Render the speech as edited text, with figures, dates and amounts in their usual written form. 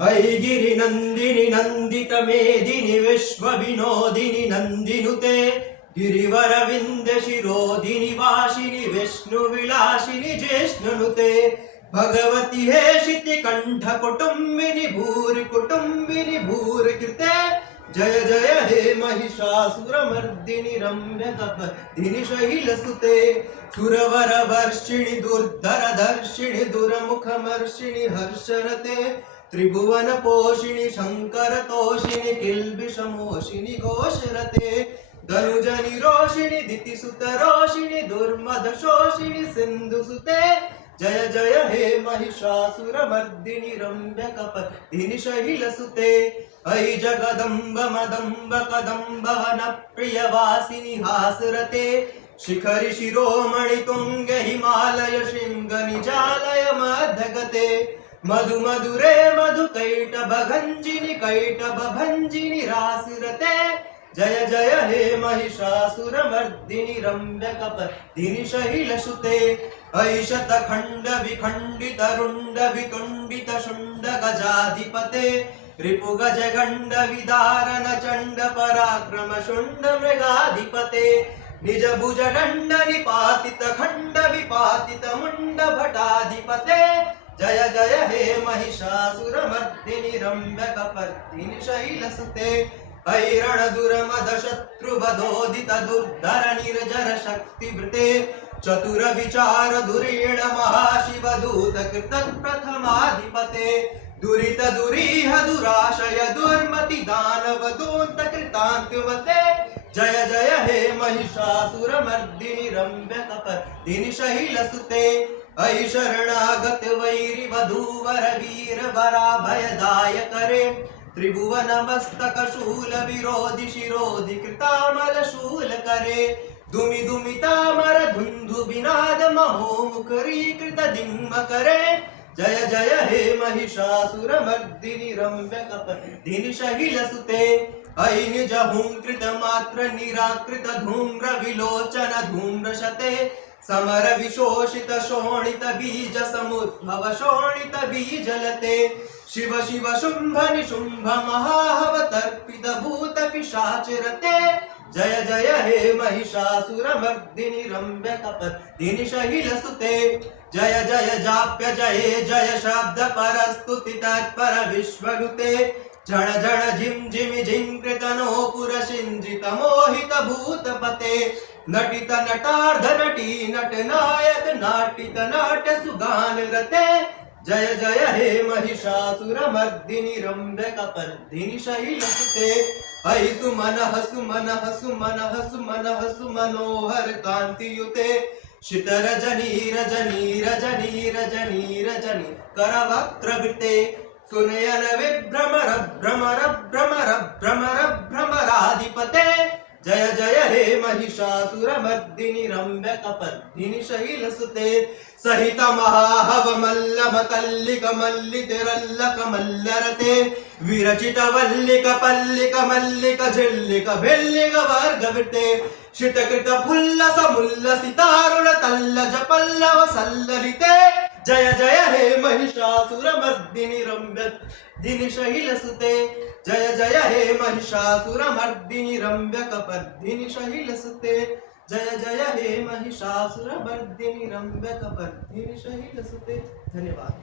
ऐगिरि नंदिनि नंदित मेदिनि विश्व विनोदिनि नंदिनुते गिरिवर शिरोदिनि वासिनि विष्णु विलासिनि ज्येष्ठनुते भगवती हे शिति कंठ कुटुंबिनि भूरि कुटुंबिनि भूरि कृते जय जय हे महिषासुरमर्दिनि रम्यकपर्दिनि शैलसुते सुरवर वर्षिणि दुर्धर दर्शिणि दुरमुखमर्षिणि हर्षरते त्रिभुवन पोषिणि शंकर तोषिणि किल्बिषमोषिणि घोषरते धनुजनि रोषिणि दितिसुत रोषिणि दुर्मद शोषिणि सिंधुसुते जय जय हे महिषासुरमर्दिनि रम्यकपर्दिनि शैलसुते ऐ जगदम्ब मदम्ब कदम्ब वन प्रियवासिनि हासरते शिखरि शिरोमणि तुंग हिमालय शृंग निजालय मध्यगते मधु मधुरे मधु कैटभ भंजिनि कैटभ भंजिनि रासरते जय जय हे महिषासुरमर्दिनि रम्यकपर्दिनि शैलसुते ऐशत खंड विखंडित रुंड वितुंडित शुंड गजाधिपते रिपु गज गंड विदारण चंड पराक्रम शुंड मृगाधिपते निज भुज दंड निपातित खंड विपातित मुंड भटाधिपते जय जय हे महिषासुरमर्दिनि रम्यकपर्दिनि शैलसुते ऐरण दुर्मद शत्रुवधोदित दुर्धर निर्जर शक्तिवृते चतुर विचार धुरीण महाशिव दूत कृत प्रथमाधिपते दुरित दुरीह दुराशय दुर्मति दानव दूत कृतांत्युवते जय जय हे महिषासुरमर्दिनि रम्यकपर्दिनि शैलसुते ऐ शरणागत वैरि वधूवर वीर वराभयदायक रे त्रिभुवन मस्तक शूल विरोधि शिरोधि कृतामल शूल करे दुमि दुमि तामर धुंधु विनाद महो मुखरी कृत दिम्म करे जय जय हे महिषासुरमर्दिनि रम्यकपर्दिनि शैलसुते ऐ निज हुंकृत मात्र निराकृत धूम्र विलोचन धूम्रशते समर विशोषित शोणित बीज समुद्भव शोणित बीजलते शिव शिव शुंभ निशुंभ महाहव तर्पित भूत पिशाचरते जय जय हे महिषासुरमर्दिनि रम्यकपर्दिनि शैलसुते जय जय जाप्य जय जय शब्द परस्तुति तत्पर विश्वनुते जण जण झिम झिमि झिंकृत नोपुर सिंजित मोहित भूतपते नटित नटार्ध नटी नट नायक नाटित नाट्य सुगान रते जय जय हे महिषासुरमर्दिनि रम्यकपर्दिनि शैलसुते ऐ सुमन सुमन सुमन सुमन सुमनोहर कांतियुते शित रजनी रजनी रजनी रजनी रजनी करवक्त्रवृते सुनयन विभ्रमर भ्रमर भ्रमर भ्रमर भ्रमराधिपते जय जय हे महिषासुरमर्दिनि रम्यकपर्दिनि शैलसुते सहित महाहव मल्ल मतल्लिक मल्लितिरल्लक मल्लरते विरचित वल्लिक पल्लिक मल्लिक झिल्लिक भिल्लिक वर्गवृते शितकृत फुल्लस मुल्लसितारुण तल्लज पल्लव सल्ललिते जय जय हे महिषासुरमर्दिनि रम्यकपर्दिनि शैलसुते जय जय हे महिषासुरमर्दिनि रम्यकपर्दिनि शैलसुते जय जय हे महिषासुरमर्दिनि रम्यकपर्दिनि शैलसुते। धन्यवाद।